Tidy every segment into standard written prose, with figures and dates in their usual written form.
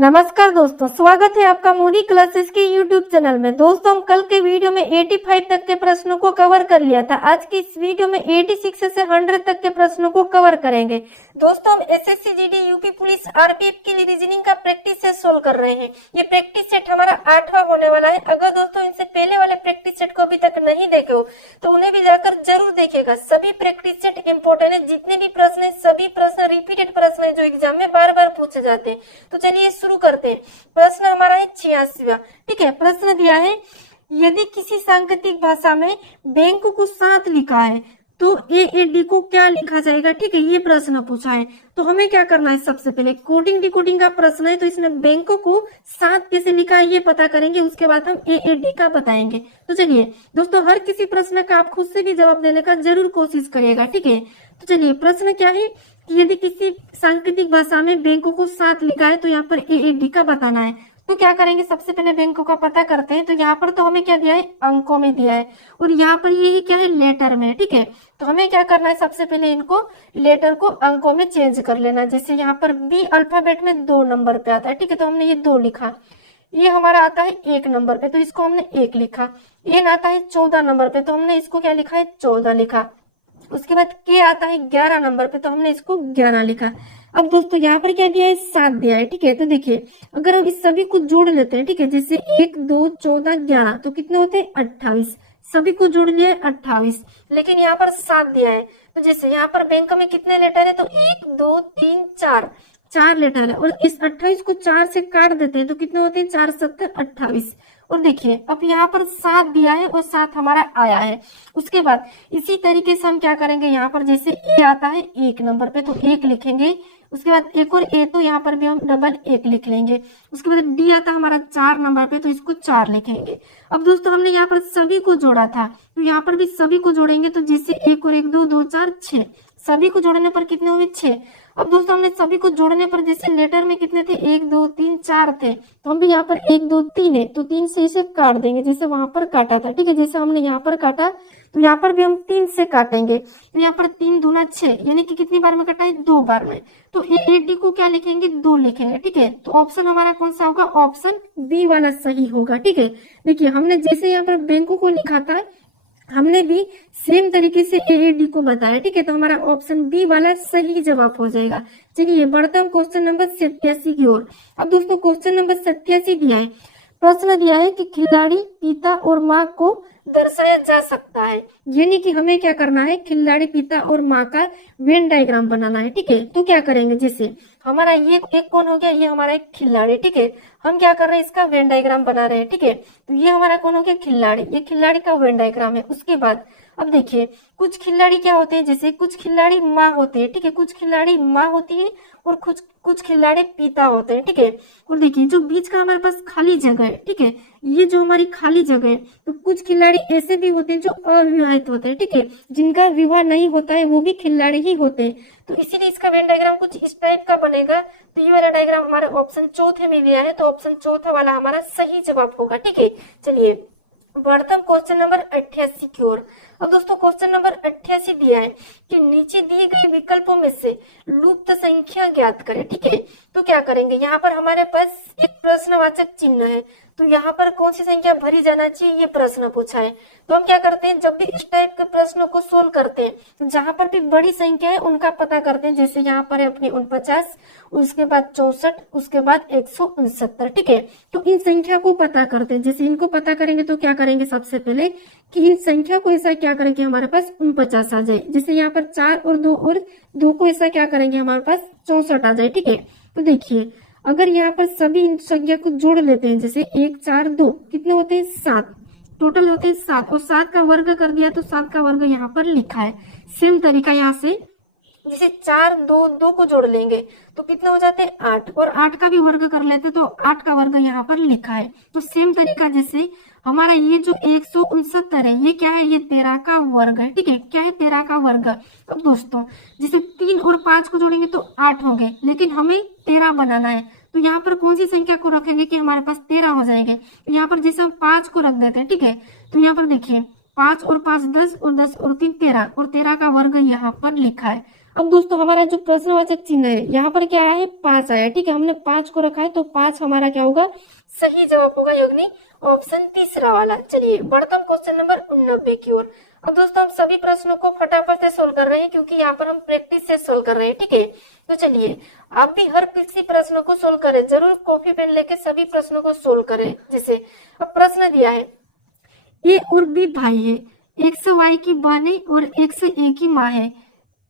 नमस्कार दोस्तों, स्वागत है आपका मोदी क्लासेस के यूट्यूब चैनल में। दोस्तों, हम कल के वीडियो में 85 तक के प्रश्नों को कवर कर लिया था। आज की इस वीडियो में 86 से 100 तक के प्रश्नों को कवर करेंगे। दोस्तों, हम SSC GD UP police RPF के लिए रीजनिंग का प्रैक्टिस सेट सोल्व कर रहे हैं। ये प्रैक्टिस सेट हमारा 8वां होने वाला है। अगर दोस्तों इनसे पहले वाले प्रैक्टिस सेट को अभी तक नहीं देखे हो तो उन्हें भी जाकर जरूर देखिएगा। सभी प्रैक्टिस सेट इंपॉर्टेंट है। जितने भी प्रश्न है सभी प्रश्न रिपीटेड प्रश्न है जो एग्जाम में बार बार पूछे जाते हैं। तो चलिए शुरू करते हैं। प्रश्न हमारा है 86वां। ठीक है, प्रश्न दिया है यदि किसी सांकेतिक भाषा में बैंक को साथ लिखा है तो ए डी को क्या लिखा जाएगा। ठीक है, ये प्रश्न पूछा है। तो हमें क्या करना है, सबसे पहले कोडिंग डिकोडिंग का प्रश्न है तो इसमें बैंकों को साथ कैसे लिखा है ये पता करेंगे। उसके बाद हम ए डी का बताएंगे। तो चलिए दोस्तों, हर किसी प्रश्न का आप खुद से भी जवाब देने का जरूर कोशिश करिएगा। ठीक है, तो चलिए प्रश्न क्या है कि यदि किसी सांकेतिक भाषा में बैंकों को साथ लिखा है तो यहाँ पर ए डी का बताना है। तो क्या करेंगे, सबसे पहले बैंकों का पता करते हैं। तो यहाँ पर तो हमें क्या दिया है, अंकों में दिया है और यहाँ पर ये क्या है, लेटर में। ठीक है, तो हमें क्या करना है, सबसे पहले इनको लेटर को अंकों में चेंज कर लेना। जैसे यहाँ पर बी अल्फाबेट में 2 नंबर पे आता है। ठीक है, तो हमने ये 2 लिखा। ये हमारा आता है 1 नंबर पे तो इसको हमने 1 लिखा। एन आता है 14 नंबर पे तो हमने इसको क्या लिखा है, 14 लिखा। उसके बाद के आता है 11 नंबर पे तो हमने इसको 11 लिखा। अब दोस्तों यहाँ पर क्या दिया है, 7 दिया है। ठीक है, तो देखिए अगर हम इस सभी को जोड़ लेते हैं, ठीक है, जैसे 1 2 14 11 तो कितने होते हैं, 28। सभी को जोड़ लिया है 28, लेकिन यहाँ पर 7 दिया है। तो जैसे यहाँ पर बैंक में कितने लेटर है, तो 1 2 3 4 लेटर है और इस 28 को 4 से काट देते हैं तो कितने होते हैं, 4 7 28। और देखिए अब यहाँ पर 7 दिया है और 7 हमारा आया है। उसके बाद इसी तरीके से हम क्या करेंगे, यहाँ पर जैसे ए आता है 1 नंबर पे तो 1 लिखेंगे। उसके बाद एक और ए तो यहाँ पर भी हम डबल 1 लिख लेंगे। उसके बाद डी आता है हमारा 4 नंबर पे तो इसको 4 लिखेंगे। अब दोस्तों हमने यहाँ पर सभी को जोड़ा था तो यहाँ पर भी सभी को जोड़ेंगे। तो जैसे 1 और 1 2 2 4 6, सभी को जोड़ने पर कितने हुए, 6। अब दोस्तों हमने सभी को जोड़ने पर जैसे लेटर में कितने थे, 1 2 3 4 थे तो हम भी यहाँ पर 1 2 3 है तो 3 से इसे काट देंगे जैसे वहां पर काटा था। ठीक है, जैसे हमने यहाँ पर काटा तो यहाँ पर भी हम 3 से काटेंगे। तो यहाँ पर 3 दूना 6 यानी कि कितनी बार में कटा है, 2 बार में। तो ए डी को क्या लिखेंगे, 2 लिखेंगे। ठीक है, तो ऑप्शन हमारा कौन सा होगा, ऑप्शन बी वाला सही होगा। ठीक है, देखिए हमने जैसे यहाँ पर बैंकों को लिखा था हमने भी सेम तरीके से ए डी को बताया। ठीक है, तो हमारा ऑप्शन बी वाला सही जवाब हो जाएगा। चलिए बढ़ते हम क्वेश्चन नंबर 87 की ओर। अब दोस्तों क्वेश्चन नंबर 87 दिया है। प्रश्न दिया है कि खिलाड़ी पिता और माँ को दर्शाया जा सकता है, यानी कि हमें क्या करना है, खिलाड़ी पिता और माँ का वेन डायग्राम बनाना है। ठीक है, तो क्या करेंगे, जैसे हमारा ये एक कौन हो गया, ये हमारा एक खिलाड़ी। ठीक है, हम क्या कर रहे हैं, इसका वेन डायग्राम बना रहे हैं। ठीक है, तो ये हमारा कौन हो गया, खिलाड़ी। ये खिलाड़ी का वेन डायग्राम है। उसके बाद अब देखिए कुछ खिलाड़ी क्या होते हैं, जैसे कुछ खिलाड़ी माँ होते हैं। ठीक है, कुछ खिलाड़ी माँ होती है और कुछ खिलाड़ी पिता होते हैं। ठीक है, और देखिए जो बीच का हमारे पास खाली जगह है, ठीक है, ये जो हमारी खाली जगह है, तो कुछ खिलाड़ी ऐसे भी होते हैं जो अविवाहित होते हैं। ठीक है, जिनका विवाह नहीं होता है वो भी खिलाड़ी ही होते हैं। तो इसीलिए इसका वेन डायग्राम कुछ इस टाइप का बनेगा। तो ये वाला डायग्राम हमारा ऑप्शन चौथे में दिया है तो ऑप्शन चौथा वाला हमारा सही जवाब होगा। ठीक है, चलिए बढ़ते हम क्वेश्चन नंबर 88 की ओर। अब दोस्तों क्वेश्चन नंबर 88 दिया है कि नीचे दिए गए विकल्पों में से लुप्त संख्या ज्ञात करें। ठीक है, तो क्या करेंगे, यहाँ पर हमारे पास एक प्रश्नवाचक चिन्ह है तो यहाँ पर कौन सी संख्या भरी जाना चाहिए, ये प्रश्न पूछा है। तो हम क्या करते हैं, जब भी इस टाइप के प्रश्नों को सोल्व करते हैं तो जहां पर भी बड़ी संख्या है उनका पता करते हैं। जैसे यहाँ पर है अपनी 49, उसके बाद 64, उसके बाद 169। ठीक है, तो इन संख्या को पता करते हैं। जैसे इनको पता करेंगे तो क्या करेंगे, सबसे पहले कि इन संख्या को ऐसा क्या करेंगे, हमारे पास 49 आ जाए। जैसे यहाँ पर 4 और 2 को ऐसा क्या करेंगे, हमारे पास 64 आ जाए। ठीक है, तो देखिए अगर यहाँ पर सभी इन संख्या को जोड़ लेते हैं, जैसे 1 4 2 कितने होते हैं, 7 टोटल होते हैं 7 और 7 का वर्ग कर दिया तो 7 का वर्ग यहाँ पर लिखा है। सेम तरीका यहाँ से जैसे 4 2 2 को जोड़ लेंगे तो कितने हो जाते हैं, 8 और 8 का भी वर्ग कर लेते तो 8 का वर्ग यहाँ पर लिखा है। तो सेम तरीका जैसे हमारा ये जो 169 है ये क्या है, ये 13 का वर्ग है। ठीक है, क्या है, 13 का वर्ग। अब दोस्तों जैसे 3 और 5 को जोड़ेंगे तो 8 होंगे लेकिन हमें 13 बनाना है तो यहाँ पर कौन सी संख्या को रखेंगे कि हमारे पास 13 हो जाएंगे। तो यहाँ पर जैसे हम 5 को रख देते हैं। ठीक है, तो यहाँ पर देखिए 5 और 5 10 और 10 और 3 13 और 13 का वर्ग यहाँ पर लिखा है। अब दोस्तों हमारा जो प्रश्नवाचक चिन्ह है यहाँ पर क्या है 5 आया, ठीक है, हमने 5 को रखा है तो 5 हमारा क्या होगा, सही जवाब होगा योगिनी ऑप्शन तीसरा वाला। चलिए बढ़ते हम क्वेश्चन नंबर 89 की ओर। अब दोस्तों हम सभी प्रश्नों को फटाफट से सोल्व कर रहे हैं क्योंकि यहाँ पर हम प्रैक्टिस से सोल्व कर रहे हैं, ठीक है। तो चलिए आप भी हर किसी प्रश्न को सोल्व करें, जरूर कॉपी पेन लेके सभी प्रश्नों को सोल्व करें। जैसे अब प्रश्न दिया है ए और बी भाई है, एक्स वाई की बहन है और एक्स ए की माँ है,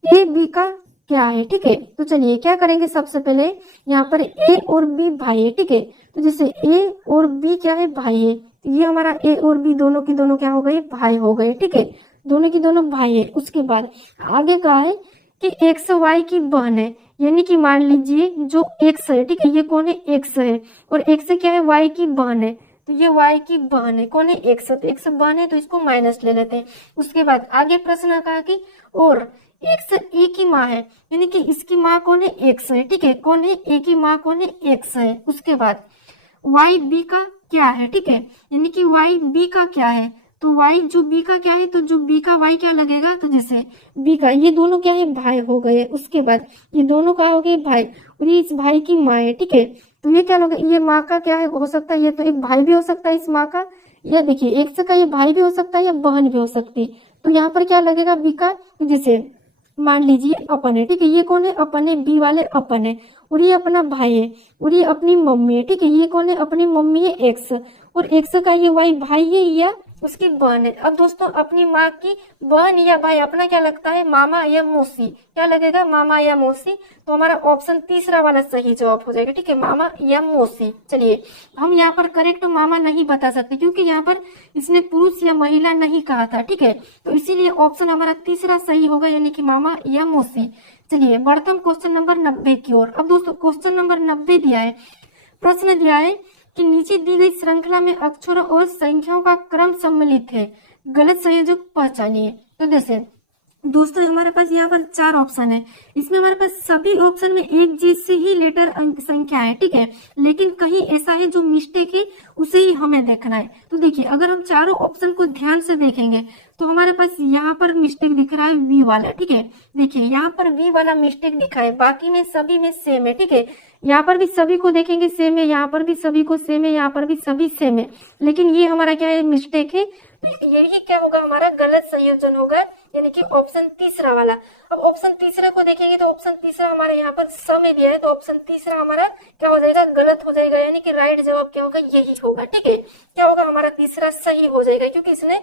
ए बी का क्या है, ठीक है। तो चलिए क्या करेंगे, सबसे पहले यहाँ पर ए और बी भाई है, ठीक है। तो जैसे ए और बी क्या है, भाई है, तो ये हमारा ए और बी दोनों की दोनों क्या हो गए, भाई हो गए, ठीक है, दोनों की दोनों भाई है। उसके बाद आगे कहा है कि एक्स वाई की बहन है, यानी कि मान लीजिए जो एक्स है, ठीक है, ये कौन है, एक्स है, और एक्स क्या है, वाई की बहन है, तो ये वाई की बहन है, कौन है, एक्स, तो एक्स बहन है तो इसको माइनस ले लेते हैं। उसके बाद आगे प्रश्न कहा कि और एक्स ए की माँ है, यानी कि इसकी माँ कौन है, एक्स है, ठीक है, कौन है, ए की माँ कौन है, एक्स है। उसके बाद वाई बी का क्या है, ठीक है, यानी कि वाई बी का क्या है, तो वाई जो बी का क्या है, तो जो बी का वाई क्या लगेगा, तो जैसे बी का, ये दोनों क्या है, भाई हो गए। उसके बाद ये दोनों क्या हो गए, भाई, और ये इस भाई की माँ है, ठीक है, तो ये क्या होगा, ये माँ का क्या है, हो सकता है ये तो एक भाई भी हो सकता है इस माँ का, या देखिए एक्स का ये भाई भी हो सकता है या बहन भी हो सकती है। तो यहाँ पर क्या लगेगा, बी का, जैसे मान लीजिए अपन है, ठीक है, ये कौन है, अपन है, बी वाले अपन है, और ये अपना भाई है, और ये अपनी मम्मी है, ठीक है, ये कौन है, अपनी मम्मी है, एक्स, और एक्स का ये वाई भाई है या उसकी बहन है। अब दोस्तों अपनी माँ की बहन या भाई अपना क्या लगता है, मामा या मौसी, क्या लगेगा, मामा या मौसी, तो हमारा ऑप्शन तीसरा वाला सही जवाब हो जाएगा, ठीक है, मामा या मौसी। चलिए हम यहाँ पर करेक्ट मामा नहीं बता सकते क्योंकि यहाँ पर इसने पुरुष या महिला नहीं कहा था, ठीक है, तो इसीलिए ऑप्शन हमारा तीसरा सही होगा, यानी कि मामा या मौसी। चलिए बढ़ते हम क्वेश्चन नंबर 90 की ओर। अब दोस्तों क्वेश्चन नंबर 90 दिया है, प्रश्न दिया है कि नीचे दी गई श्रृंखला में अक्षरों और संख्याओं का क्रम सम्मिलित है, गलत संयोजक पहचानिए। तो जैसे दोस्तों हमारे पास यहाँ पर 4 ऑप्शन है, इसमें हमारे पास सभी ऑप्शन में एक जैसे ही लेटर संख्या है, ठीक है, लेकिन कहीं ऐसा है जो मिस्टेक है उसे ही हमें देखना है। तो देखिए अगर हम चारों ऑप्शन को ध्यान से देखेंगे तो हमारे पास यहाँ पर मिस्टेक दिख रहा है वी वाला, ठीक है, देखिए यहाँ पर वी वाला मिस्टेक दिखा है, बाकी में सभी में सेम है, ठीक है, यहाँ पर भी सभी को देखेंगे सेम है, यहाँ पर भी सभी को सेम है, यहाँ पर भी सभी सेम है, लेकिन ये हमारा क्या है, मिस्टेक है, यही क्या होगा, हमारा गलत संयोजन होगा, यानी कि ऑप्शन तीसरा वाला। अब ऑप्शन तीसरे को देखेंगे तो ऑप्शन तीसरा हमारे यहाँ पर स में दिया है, तो ऑप्शन तीसरा हमारा क्या हो जाएगा, गलत हो जाएगा, यानी कि राइट जवाब क्या होगा, यही होगा, ठीक है, क्या होगा, हमारा तीसरा सही हो जाएगा क्योंकि इसने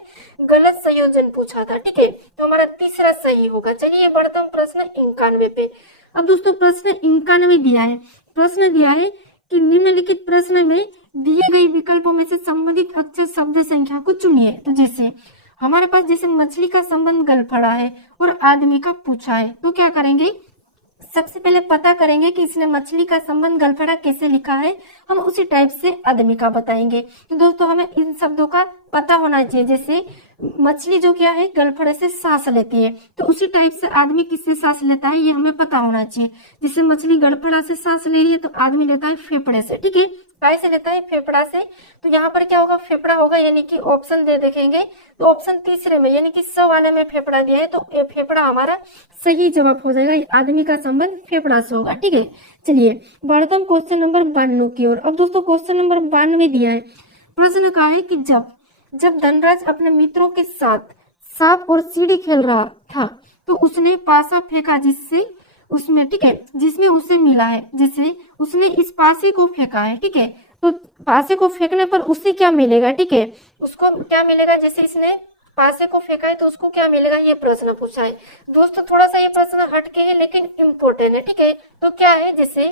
गलत संयोजन पूछा था, ठीक है, तो हमारा तीसरा सही होगा। चलिए बढ़ते हम प्रश्न 91 पे। अब दोस्तों प्रश्न 91 दिया है, प्रश्न दिया है कि निम्नलिखित प्रश्न में दिए गए विकल्पों में से संबंधित अक्षर शब्द संख्या को चुनिए। तो जैसे हमारे पास जैसे मछली का संबंध गलफड़ा है और आदमी का पूछा है, तो क्या करेंगे, सबसे पहले पता करेंगे कि इसने मछली का संबंध गलफड़ा कैसे लिखा है, हम उसी टाइप से आदमी का बताएंगे। तो दोस्तों हमें इन शब्दों का पता होना चाहिए, जैसे मछली जो क्या है, गलफड़े से सांस लेती है, तो उसी टाइप से आदमी किससे सांस लेता है ये हमें पता होना चाहिए। जैसे मछली गलफड़ा से सांस ले रही है तो आदमी लेता है फेफड़े से, ठीक है, काय से लेता है, फेफड़ा से, तो यहाँ पर क्या होगा, फेफड़ा होगा, यानी कि ऑप्शन दे देखेंगे तो ऑप्शन तीसरे में यानी कि स वाले में फेफड़ा दिया है, तो फेफड़ा हमारा सही जवाब हो जाएगा, आदमी का संबंध फेफड़ा से होगा, ठीक है। चलिए बढ़ते हम क्वेश्चन नंबर 92 की ओर। अब दोस्तों क्वेश्चन नंबर 92 दिया है, प्रश्न कहा है कि जब धनराज अपने मित्रों के साथ सांप और सीढ़ी खेल रहा था तो उसने पासा फेंका जिससे उसमें, ठीक है, जिसमें उसे मिला है, जैसे उसने इस पासे को फेंका है, ठीक है, तो पासे को फेंकने पर उसे क्या मिलेगा, ठीक है, उसको क्या मिलेगा, जैसे इसने पासे को फेंका है तो उसको क्या मिलेगा, ये प्रश्न पूछा है। दोस्तों थोड़ा सा ये प्रश्न हटके है लेकिन इम्पोर्टेंट है, ठीक है, तो क्या है, जैसे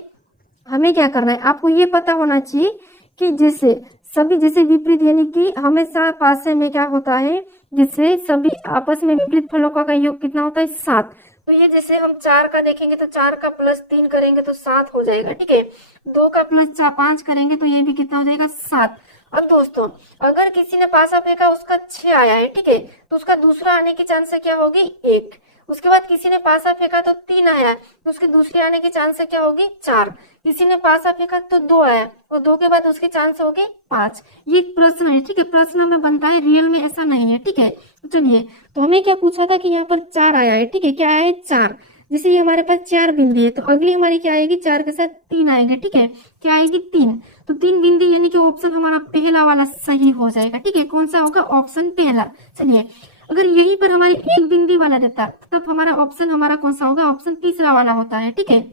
हमें क्या करना है, आपको ये पता होना चाहिए कि जैसे सभी जैसे विपरीत, यानी कि हमेशा पासे में क्या होता है, जिससे सभी आपस में विपरीत फलों का योग कितना होता है, 7। तो ये जैसे हम 4 का देखेंगे तो 4 का प्लस 3 करेंगे तो 7 हो जाएगा, ठीक है, 2 का प्लस 5 करेंगे तो ये भी कितना हो जाएगा, 7। अब दोस्तों अगर किसी ने पासा फेंका उसका 6 आया है, ठीक है, तो उसका दूसरा आने की चांस क्या होगी, 1। उसके बाद किसी ने पासा फेंका तो 3 आया तो उसकी दूसरी आने की चांस क्या होगी, 4। किसी ने पासा फेंका तो 2 आया और 2 के बाद उसकी चांस होगी 5। ये प्रश्न है, ठीक है, प्रश्न में बनता है, रियल में ऐसा नहीं है, ठीक है। चलिए तो हमें क्या पूछा था कि यहाँ पर 4 आया है, ठीक है, क्या आया है, 4। जैसे ये हमारे पास 4 बिंदी है तो अगली हमारी क्या आएगी, 4 के साथ 3 आएंगे, ठीक है, क्या आएगी 3, तो 3 बिंदी यानी कि ऑप्शन हमारा पहला वाला सही हो जाएगा, ठीक है, कौन सा होगा, ऑप्शन पहला। चलिए अगर यहीं पर हमारे एक बिंदी वाला रहता तब हमारा ऑप्शन हमारा कौन सा होगा, ऑप्शन तीसरा वाला होता है, ठीक है,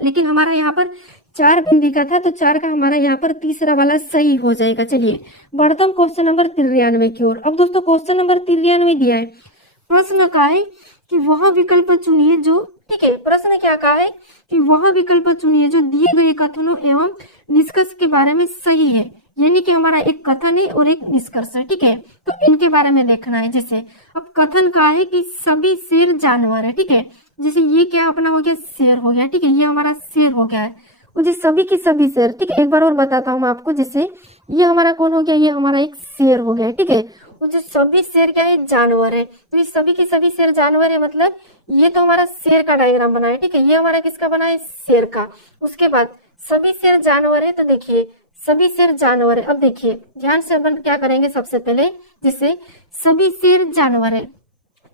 लेकिन हमारा यहाँ पर 4 बिंदी का था तो 4 का हमारा यहाँ पर तीसरा वाला सही हो जाएगा। चलिए बढ़ता हूँ क्वेश्चन नंबर 93 की ओर। अब दोस्तों क्वेश्चन नंबर 93 दिया है, प्रश्न का है कि वह विकल्प चुनिए जो, ठीक है, प्रश्न क्या कहा है कि वह विकल्प चुनिए जो दिए गए कथनों एवं निष्कर्ष के बारे में सही है, यानी कि हमारा एक कथन है और एक निष्कर्ष है, ठीक है, तो इनके बारे में देखना है। जैसे अब कथन का है कि सभी शेर जानवर है, ठीक है, जैसे ये क्या अपना हो गया, शेर हो गया, ठीक है, ये हमारा शेर हो गया है, और जो सभी की सभी शेर, ठीक है, एक बार और बताता हूँ मैं आपको, जैसे ये हमारा कौन हो गया, ये हमारा एक शेर हो गया, ठीक है, वो जो सभी शेर क्या है, जानवर है, तो ये सभी की सभी शेर जानवर है, मतलब ये तो हमारा शेर का डायग्राम बना है, ठीक है, ये हमारा किसका बना है, शेर का। उसके बाद सभी शेर जानवर है, तो देखिए सभी शेर जानवर है। अब देखिए ध्यान से अपन क्या करेंगे, सबसे पहले जैसे सभी शेर जानवर है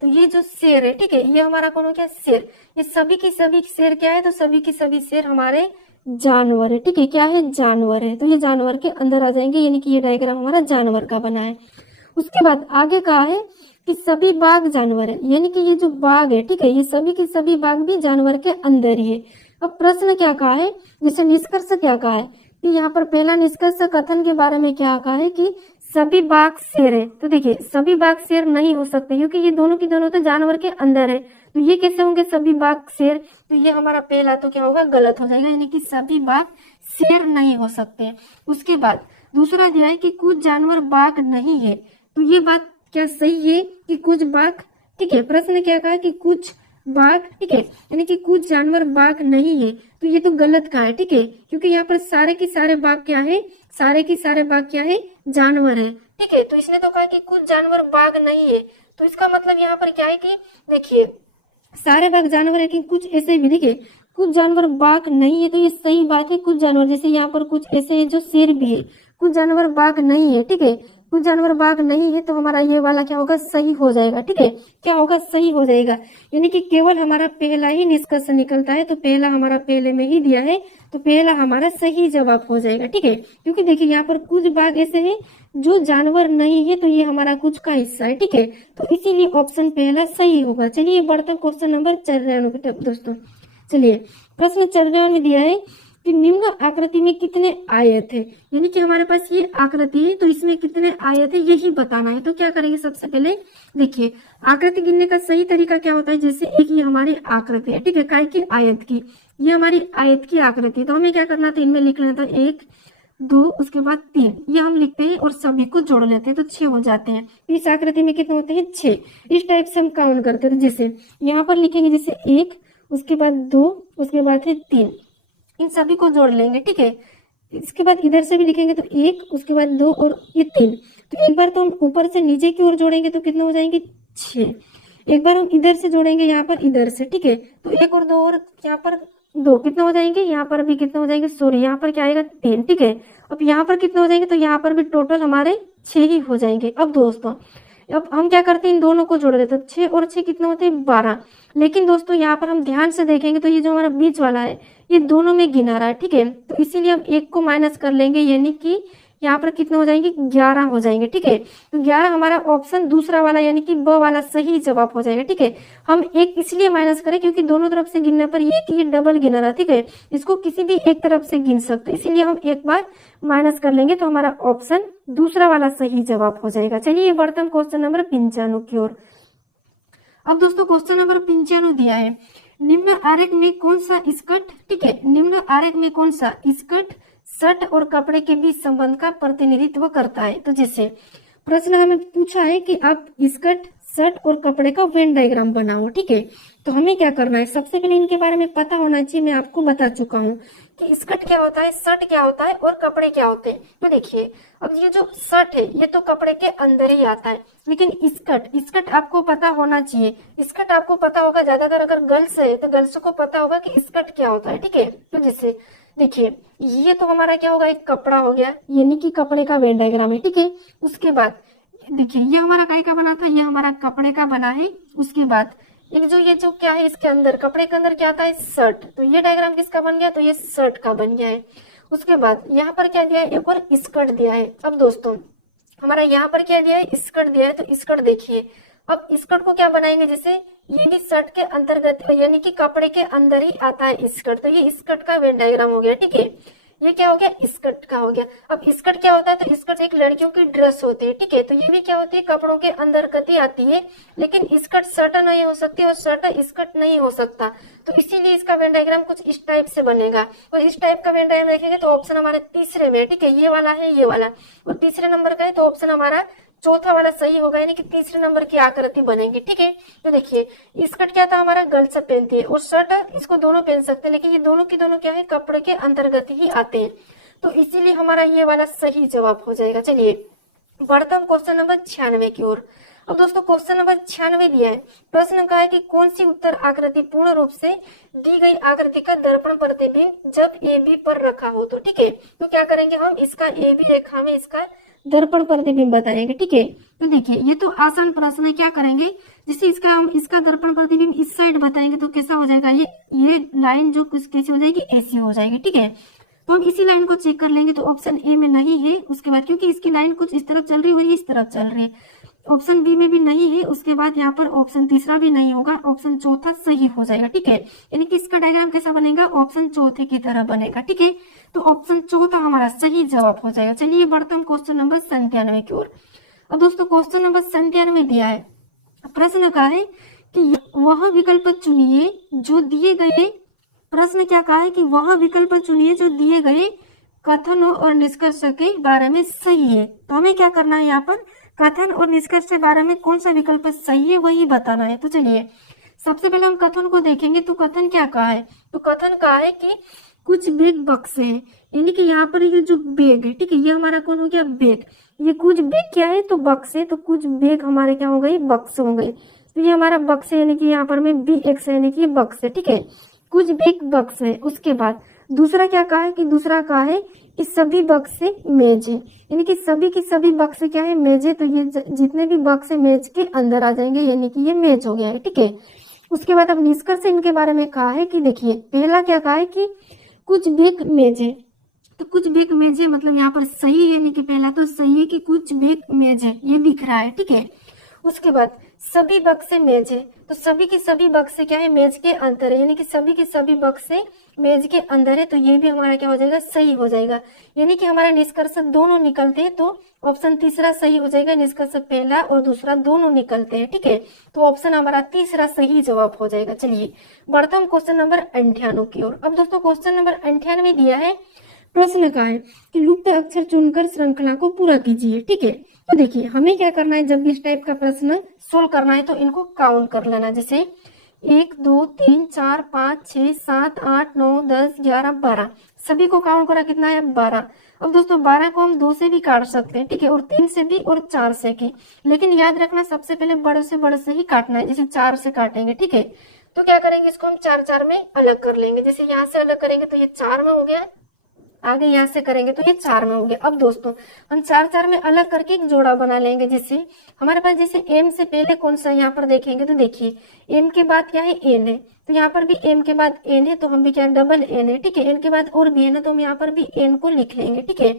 तो ये जो शेर है, ठीक है, ये हमारा कौन हो गया, शेर, ये सभी की सभी शेर क्या है, तो सभी की सभी शेर हमारे जानवर है, ठीक है, क्या है, जानवर है, तो ये जानवर के अंदर आ जाएंगे, यानी कि ये डायग्राम हमारा जानवर का बना है। उसके बाद आगे कहा है कि सभी बाघ जानवर है, यानी कि ये जो बाघ है, ठीक है, ये सभी के सभी बाघ भी जानवर के अंदर ही है। अब प्रश्न क्या कहा है, जैसे निष्कर्ष क्या कहा है कि यहाँ पर पहला निष्कर्ष कथन के बारे में क्या कहा है कि सभी बाघ शेर है, तो देखिए सभी बाघ शेर नहीं हो सकते क्योंकि ये दोनों की दोनों तो जानवर के अंदर है, तो ये कैसे होंगे सभी बाघ शेर, तो ये हमारा पहला तो क्या होगा, गलत हो जाएगा, यानी कि सभी बाघ शेर नहीं हो सकते। उसके बाद दूसरा दिया है कि कुछ जानवर बाघ नहीं है, तो ये बात क्या सही है कि कुछ बाघ, ठीक है, प्रश्न क्या कहा कि कुछ बाघ, ठीक है, यानी कि कुछ जानवर बाघ नहीं है, तो ये तो गलत कहा है, ठीक है, क्योंकि यहाँ पर सारे के सारे बाघ क्या है, सारे के सारे बाघ क्या है, जानवर है, ठीक है, तो इसने तो कहा कि कुछ जानवर बाघ नहीं है, तो इसका मतलब यहाँ पर क्या है कि देखिए सारे बाघ जानवर है, लेकिन कुछ ऐसे भी, देखिए कुछ जानवर बाघ नहीं है, तो ये सही बात है, कुछ जानवर जैसे यहाँ पर कुछ ऐसे है जो शेर भी है, कुछ जानवर बाघ नहीं है, ठीक है, कुछ जानवर बाघ नहीं है, तो हमारा ये वाला क्या होगा, सही हो जाएगा, ठीक है, क्या होगा, सही हो जाएगा, यानी कि केवल हमारा पहला ही निष्कर्ष निकलता है, तो पहला हमारा पहले में ही दिया है, तो पहला हमारा सही जवाब हो जाएगा, ठीक है, क्योंकि देखिए यहाँ पर कुछ बाघ ऐसे हैं जो जानवर नहीं है, तो ये हमारा कुछ का हिस्सा है, ठीक है, तो इसीलिए ऑप्शन पहला सही होगा। चलिए बढ़ते हैं क्वेश्चन नंबर 94 की तरफ दोस्तों। चलिए प्रश्न 94 में दिया है कि निम्न आकृति में कितने आयत है, यानी कि हमारे पास ये आकृति है तो इसमें कितने आयत है यही बताना है। तो क्या करेंगे, सबसे पहले देखिए आकृति गिनने का सही तरीका क्या होता है, जैसे एक ये हमारी आकृति है, ठीक है, काय की, आयत की, ये हमारी आयत की आकृति, तो हमें क्या करना था, इनमें लिख लेना था 1 2 उसके बाद 3, ये हम लिखते हैं और सभी को जोड़ लेते हैं तो 6 हो जाते हैं। इस आकृति में कितने होते हैं, 6, इस टाइप से हम काउंट करते हैं। तो जैसे यहाँ पर लिखेंगे जैसे 1 उसके बाद 2 उसके बाद है 3, इन सभी को जोड़ लेंगे, ठीक है, इसके बाद इधर से भी लिखेंगे तो 1 उसके बाद 2 और ये 3, तो एक बार तो हम ऊपर से नीचे की ओर जोड़ेंगे तो कितने हो जाएंगे, 6, एक बार हम इधर से जोड़ेंगे यहाँ पर इधर से, ठीक है, तो 1 और 2 और यहाँ पर 2 कितने हो जाएंगे, यहाँ पर भी कितने हो जाएंगे, सॉरी यहाँ पर क्या आएगा 3, ठीक है, अब यहाँ पर कितने हो जाएंगे, तो यहाँ पर भी टोटल हमारे 6 ही हो जाएंगे। अब दोस्तों अब हम क्या करते हैं, इन दोनों को जोड़ देते हैं, 6 और 6 कितने होते हैं, 12, लेकिन दोस्तों यहाँ पर हम ध्यान से देखेंगे तो ये जो हमारा बीच वाला है ये दोनों में गिना रहा है, ठीक है, तो इसीलिए हम 1 को माइनस कर लेंगे, यानी कि यहाँ पर कितने हो जाएंगे, 11 हो जाएंगे, ठीक है, तो 11 हमारा ऑप्शन दूसरा वाला यानी कि ब वाला सही जवाब हो जाएगा, ठीक है। हम 1 इसलिए माइनस करें क्योंकि दोनों तरफ से गिनने पर ये डबल गिन रहा है, ठीक है, इसको किसी भी एक तरफ से गिन सकते, इसीलिए हम एक बार माइनस कर लेंगे तो हमारा ऑप्शन दूसरा वाला सही जवाब हो जाएगा। चलिए बढ़ते हैं क्वेश्चन नंबर 95 की ओर। अब दोस्तों क्वेश्चन नंबर 95 दिया है, निम्न आरेख में कौन सा स्कर्ट, ठीक है, निम्न आरेख में कौन सा स्कर्ट शर्ट और कपड़े के बीच संबंध का प्रतिनिधित्व करता है। तो जैसे प्रश्न हमें पूछा है कि आप स्कर्ट शर्ट और कपड़े का वेन डायग्राम बनाओ, ठीक है, तो हमें क्या करना है, सबसे पहले इनके बारे में पता होना चाहिए। मैं आपको बता चुका हूँ कि स्कर्ट क्या होता है, शर्ट क्या होता है और कपड़े क्या होते हैं। तो देखिए अब ये जो शर्ट है ये तो कपड़े के अंदर ही आता है, लेकिन स्कर्ट आपको पता होना चाहिए, स्कर्ट आपको पता होगा, ज्यादातर अगर गर्ल्स है तो गर्ल्स को पता होगा कि स्कर्ट क्या होता है, ठीक है। तो जैसे देखिए ये तो हमारा क्या होगा, एक कपड़ा हो गया, यानी कि कपड़े का वेन डायग्राम है, ठीक है। उसके बाद देखिए ये हमारा काय का बना था, ये हमारा कपड़े का बना है। उसके बाद एक जो ये जो क्या है, इसके अंदर कपड़े के अंदर क्या आता है, शर्ट। तो ये डायग्राम किसका बन गया, तो ये शर्ट का बन गया है। उसके बाद यहाँ पर क्या दिया है, एक और स्कर्ट दिया है। अब दोस्तों हमारा यहाँ पर क्या दिया है, स्कर्ट दिया है। तो स्कर्ट देखिए, अब स्कर्ट को क्या बनाएंगे, जैसे ये भी शर्ट के अंतर्गत यानी कि कपड़े के अंदर ही आता है स्कर्ट। तो ये स्कर्ट का वेन डायग्राम हो गया, ठीक है। ये क्या हो गया, स्कर्ट का हो गया। अब स्कर्ट क्या होता है, तो स्कर्ट एक लड़कियों की ड्रेस होती है, ठीक है। तो ये भी क्या होती है, कपड़ों के अंदर कती आती है, लेकिन स्कर्ट शर्ट नहीं हो सकती और शर्ट स्कर्ट नहीं हो सकता। तो इसीलिए इसका वेन डायग्राम कुछ इस टाइप से बनेगा। और इस टाइप का वेन डायग्राम देखेंगे तो ऑप्शन हमारे तीसरे में, ठीक है, ये वाला है, ये वाला, और तीसरे नंबर का है, तो ऑप्शन हमारा चौथा वाला सही होगा, यानी कि तीसरे नंबर की आकृति बनेगी, ठीक है। तो देखिए स्कर्ट क्या था, हमारा गर्ल्स सब पहनती है, और शर्ट इसको दोनों पहन सकते हैं, लेकिन ये दोनों की दोनों क्या है, कपड़े के अंतर्गत ही आते हैं। तो इसीलिए हमारा ये वाला सही जवाब हो जाएगा। चलिए बढ़ते हम क्वेश्चन नंबर 96 की ओर। अब दोस्तों क्वेश्चन नंबर 96 दिया है। प्रश्न का है कि कौन सी उत्तर आकृति पूर्ण रूप से दी गई आकृति का दर्पण प्रतिबिंब जब ए बी पर रखा हो, तो ठीक है। तो क्या करेंगे हम, इसका ए बी रेखा में इसका दर्पण प्रतिबिंब बताएंगे, ठीक है। तो देखिए ये तो आसान प्रश्न है, क्या करेंगे, जैसे इसका हम इसका दर्पण प्रतिबिंब इस साइड बताएंगे तो कैसा हो जाएगा, ये लाइन जो कुछ कैसी हो जाएगी, ऐसी हो जाएगी, ठीक है। तो हम इसी लाइन को चेक कर लेंगे, तो ऑप्शन ए में नहीं है। उसके बाद क्योंकि इसकी लाइन कुछ इस तरफ चल रही है और इस तरफ चल रही है, ऑप्शन बी में भी नहीं है। उसके बाद यहाँ पर ऑप्शन तीसरा भी नहीं होगा, ऑप्शन चौथा सही हो जाएगा, ठीक है। यानी कि इसका डायग्राम कैसा बनेगा, ऑप्शन चौथे की तरह बनेगा, ठीक है। तो ऑप्शन चौथा हमारा सही जवाब हो जाएगा। चलिए बढ़ते हम क्वेश्चन नंबर 97 की ओर। अब दोस्तों क्वेश्चन नंबर 97 दिया है। प्रश्न का है कि वह विकल्प चुनिए जो दिए गए, प्रश्न क्या कहा है कि वह विकल्प चुनिए जो दिए गए कथनों और निष्कर्ष के बारे में सही है। तो हमें क्या करना है, यहाँ पर कथन और निष्कर्ष के बारे में कौन सा विकल्प सही है वही बताना है। तो चलिए सबसे पहले हम कथन को देखेंगे। तो कथन क्या कहा है, तो कथन कहा है कि कुछ बैग बक्से हैं, यानी कि यहाँ पर ये जो बैग है, ठीक है, ये हमारा कौन हो गया, बैग। ये कुछ बैग क्या है, तो बक्से, तो कुछ बैग हमारे क्या हो गए, बक्स हो गए। तो ये हमारा बक्स है, यानी कि यहाँ पर में बी एक्स यानी कि बक्स है, ठीक है, कुछ बैग बक्स है। उसके बाद दूसरा क्या कहा है कि दूसरा कहा है इस सभी बक्स से मेज है, यानी कि सभी की सभी बक्स क्या है, मेज है। तो ये जितने भी बक्स है मेज के अंदर आ जाएंगे, यानी कि ये मेज हो गया है, ठीक है। उसके बाद अब निष्कर्ष इनके बारे में कहा है कि देखिए पहला क्या कहा है कि कुछ बैग मेज है। तो कुछ बैग मेज है मतलब यहाँ पर सही है, यानी कि पहला तो सही है कि कुछ बैग मेज है, ये दिख रहा है, ठीक है। उसके बाद सभी बक्से मेज है, तो सभी की सभी बक्से क्या है, मेज के अंदर है, यानी कि सभी की सभी बक्से मेज के अंदर है। तो ये भी हमारा क्या हो जाएगा, सही हो जाएगा, यानी कि हमारा निष्कर्ष दोनों निकलते हैं। तो ऑप्शन तीसरा सही हो जाएगा, निष्कर्ष पहला और दूसरा दोनों निकलते हैं, ठीक है। तो ऑप्शन हमारा तीसरा सही जवाब हो जाएगा। चलिए बढ़ते हम क्वेश्चन नंबर 98 की ओर। अब दोस्तों क्वेश्चन नंबर 98 दिया है। प्रश्न का है कि लुप्त अक्षर चुनकर श्रृंखला को पूरा कीजिए, ठीक है। तो देखिए हमें क्या करना है, जब भी इस टाइप का प्रश्न सोल्व करना है तो इनको काउंट कर लेना, जैसे 1 2 3 4 5 6 7 8 9 10 11 12, सभी को काउंट करा कितना है, 12। अब दोस्तों 12 को हम 2 से भी काट सकते हैं, ठीक है, और 3 से भी और 4 से की, लेकिन याद रखना सबसे पहले बड़े से ही काटना है, जैसे 4 से काटेंगे, ठीक है। तो क्या करेंगे, इसको हम 4 में अलग कर लेंगे, जैसे यहाँ से अलग करेंगे तो ये 4 में हो गया, आगे यहाँ से करेंगे तो ये 4 में हो गया। अब दोस्तों हम 4 में अलग करके एक जोड़ा बना लेंगे, जिससे हमारे पास जैसे एम से पहले कौन सा यहाँ पर देखेंगे, तो देखिए एम के बाद क्या है, एन है, तो यहाँ पर भी एम के बाद एन है, तो हम भी क्या डबल एन है, ठीक है। एन के बाद और भी एन है, तो हम यहाँ पर भी एन को लिख लेंगे, ठीक है।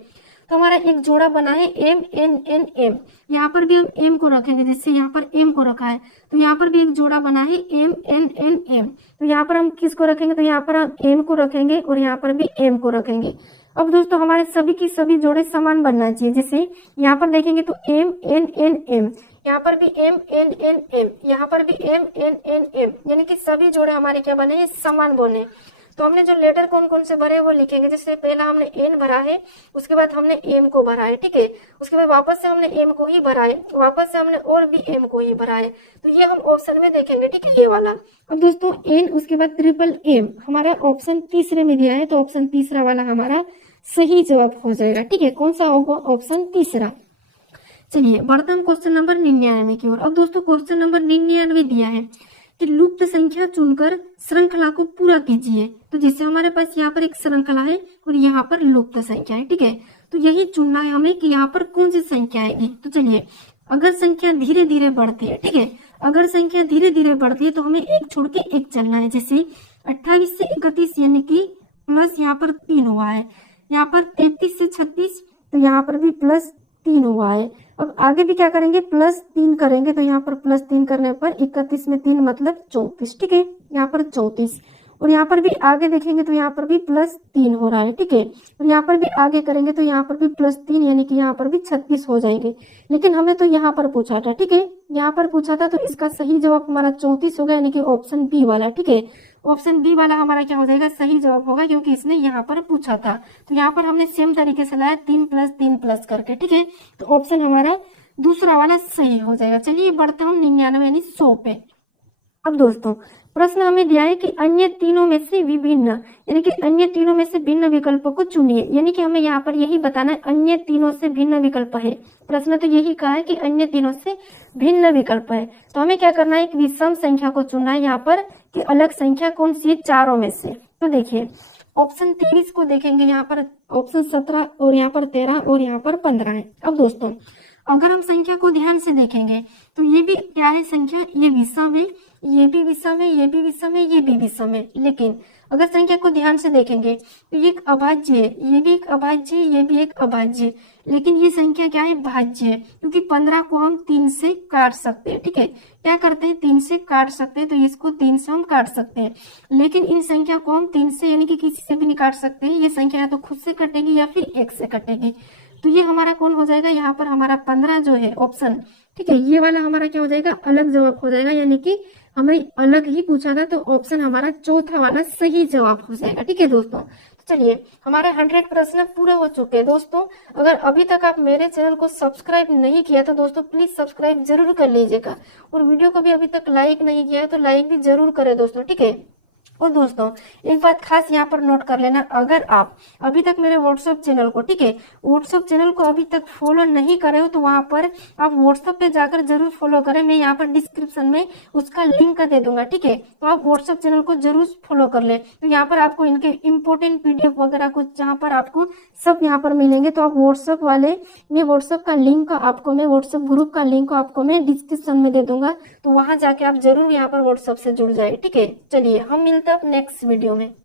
तो हमारा एक जोड़ा बना है एम एन एन एम, यहाँ पर भी हम एम को रखेंगे, जिससे यहाँ पर एम को रखा है, तो यहाँ पर भी एक जोड़ा बना है एम एन एन एम। तो यहाँ पर हम किसको रखेंगे, तो यहाँ पर हम एम को रखेंगे और यहाँ पर भी एम को रखेंगे। अब दोस्तों हमारे सभी की सभी जोड़े समान बनना चाहिए, जैसे यहाँ पर देखेंगे तो एम एन एन एम, यहाँ पर भी एम एन एन एम, यहाँ पर भी एम एन एन एम, यानी कि सभी जोड़े हमारे क्या बने, समान बने। तो हमने जो लेटर कौन कौन से भरे वो लिखेंगे, जैसे पहला हमने एन भरा है, उसके बाद हमने एम को भरा है, ठीक है। उसके बाद वापस से हमने एम को ही भरा है, वापस से हमने और भी एम को ही भरा है, तो ये हम ऑप्शन में देखेंगे, ठीक है, ये वाला। अब दोस्तों एन उसके बाद ट्रिपल एम हमारा ऑप्शन तीसरे में दिया है, तो ऑप्शन तीसरा वाला हमारा सही जवाब हो जाएगा, ठीक है। कौन सा होगा, ऑप्शन तीसरा। चलिए बढ़ते हम क्वेश्चन नंबर 99 की ओर। अब दोस्तों क्वेश्चन नंबर 99 दिया है कि लुप्त संख्या चुनकर श्रृंखला को पूरा कीजिए। तो जैसे हमारे पास यहाँ पर एक श्रृंखला है और यहाँ पर लुप्त संख्या है, ठीक है। तो यही चुनना है हमें कि यहाँ पर कौन सी संख्या आएगी। तो चलिए अगर संख्या धीरे धीरे बढ़ती है, ठीक है, अगर संख्या धीरे धीरे बढ़ती है तो हमें एक छोड़ के एक चलना है। जैसे 28 से 31 यानी कि प्लस यहाँ पर 3 हुआ है, यहाँ पर 33 से 36 तो यहाँ पर भी प्लस 3 हुआ है। अब आगे भी क्या करेंगे, प्लस 3 करेंगे, तो यहाँ पर प्लस 3 करने पर 31 में 3 मतलब 34, ठीक है, यहाँ पर 34। और यहाँ पर भी आगे देखेंगे तो यहाँ पर भी प्लस 3 हो रहा है, ठीक है। और यहाँ पर भी आगे करेंगे तो यहाँ पर भी प्लस 3 यानी कि यहाँ पर भी 36 हो जाएंगे। लेकिन हमें तो यहाँ पर पूछा था, ठीक है, यहाँ पर पूछा था, तो इसका सही जवाब हमारा 34 होगा, यानी कि ऑप्शन बी वाला, ठीक है। ऑप्शन बी वाला हमारा क्या हो जाएगा, सही जवाब होगा, क्योंकि इसने यहाँ पर पूछा था। तो यहाँ पर हमने सेम तरीके से लाया 3 + 3 प्लस करके, ठीक है। तो ऑप्शन हमारा दूसरा वाला सही हो जाएगा। चलिए बढ़ते हम 99 यानी 100 पे। अब दोस्तों प्रश्न हमें दिया है कि अन्य तीनों में से विभिन्न, यानी कि अन्य तीनों में से भिन्न विकल्पों को चुनिए, यानी कि हमें यहाँ पर यही बताना है अन्य तीनों से भिन्न विकल्प है। प्रश्न तो यही कहा है कि अन्य तीनों से भिन्न विकल्प है। तो हमें क्या करना है, एक विषम संख्या को चुनना है यहाँ पर कि अलग संख्या कौन सी है चारों में से। तो देखिए ऑप्शन 23 को देखेंगे, यहाँ पर ऑप्शन 17 और यहाँ पर 13 और यहाँ पर 15 है। अब दोस्तों अगर हम संख्या को ध्यान से देखेंगे तो ये भी क्या है संख्या, ये विषम है, ये भी विषम है, ये भी विषम है, ये भी विषम है। लेकिन अगर संख्या को ध्यान से देखेंगे तो ये एक अभाज्य है, ये भी एक अभाज्य है, ये भी एक अभाज्य है। लेकिन ये संख्या क्या है, भाज्य है, क्योंकि 15 को हम 3 से काट सकते हैं, ठीक है। क्या करते हैं, 3 से काट सकते हैं, तो इसको 3 से हम काट सकते हैं। लेकिन इन संख्या को हम 3 से यानी कि किसी से भी नहीं काट सकते हैं। ये संख्या या तो खुद से कटेगी या फिर 1 से कटेगी। तो ये हमारा कौन हो जाएगा, यहाँ पर हमारा 15 जो है ऑप्शन, ठीक है, ये वाला हमारा क्या हो जाएगा, अलग जवाब हो जाएगा, यानी कि हमें अलग ही पूछा था। तो ऑप्शन हमारा चौथा वाला सही जवाब हो जाएगा, ठीक है दोस्तों। तो चलिए हमारे 100 प्रश्न पूरे हो चुके हैं। दोस्तों अगर अभी तक आप मेरे चैनल को सब्सक्राइब नहीं किया तो दोस्तों प्लीज सब्सक्राइब जरूर कर लीजिएगा, और वीडियो को भी अभी तक लाइक नहीं किया है तो लाइक भी जरूर करें दोस्तों, ठीक है। और दोस्तों एक बात खास यहाँ पर नोट कर लेना, अगर आप अभी तक मेरे व्हाट्सएप चैनल को, ठीक है, व्हाट्सएप चैनल को अभी तक फॉलो नहीं करे हो तो वहां पर आप व्हाट्सएप पे जाकर जरूर फॉलो करें। मैं यहाँ पर डिस्क्रिप्शन में उसका लिंक दे दूंगा, ठीक है। तो आप व्हाट्सएप चैनल को जरूर फॉलो कर ले। तो यहाँ पर आपको इनके इम्पोर्टेंट PDF वगैरह कुछ जहाँ पर आपको सब यहाँ पर मिलेंगे। तो आप व्हाट्सएप वाले, मैं व्हाट्सएप का लिंक आपको, मैं व्हाट्सएप ग्रुप का लिंक आपको मैं डिस्क्रिप्शन में दे दूंगा, तो वहां जाके आप जरूर यहाँ पर व्हाट्सएप से जुड़ जाए, ठीक है। चलिए हम मिलते हैं नेक्स्ट वीडियो में।